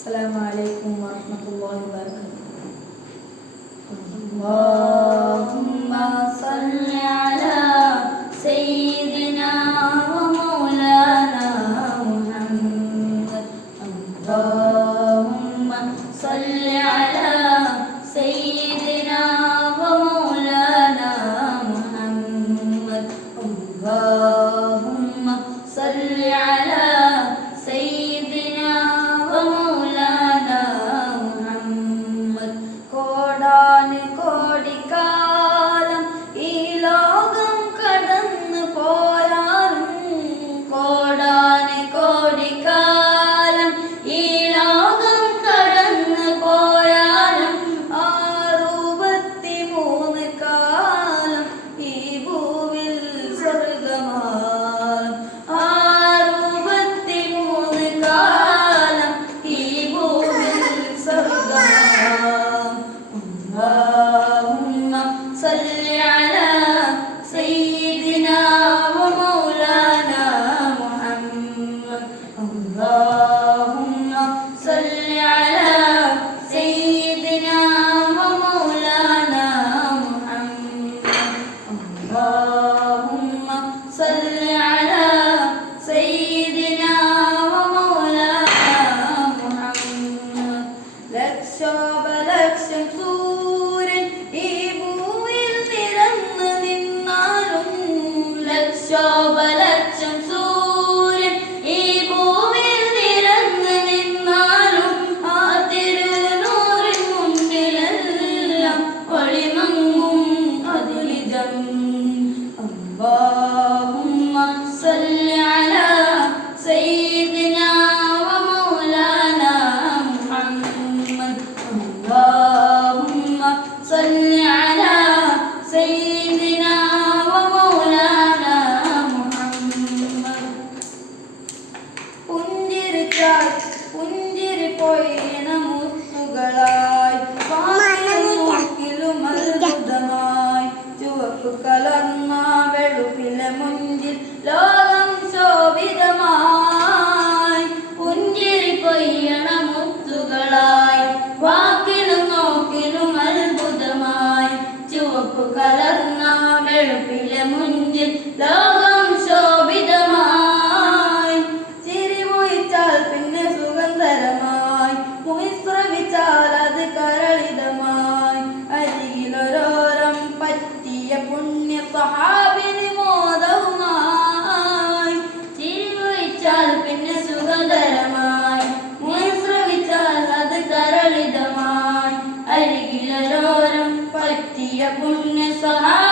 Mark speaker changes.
Speaker 1: السلام عليكم ورحمة الله وبركاته اللهم صل على سيدنا ومولانا محمد الله ശോഭലക്ഷം സൂര്യൻ ഈ ഭൂവിൽ നിറന്നു നിന്നാലും ലക്ഷോഭ വാക്കു വെളുപ്പിലെ മുഞ്ചിൽ ലോകം ശോഭിതമായി. പുഞ്ചിരി കൊയ്യണ മുത്തുകളായി വാക്കിലും നോക്കിലും അത്ഭുതമായി. ചുവപ്പു കലർന്ന വെളുപ്പിലെ മുഞ്ചിൽ ലോകം यकुन सहा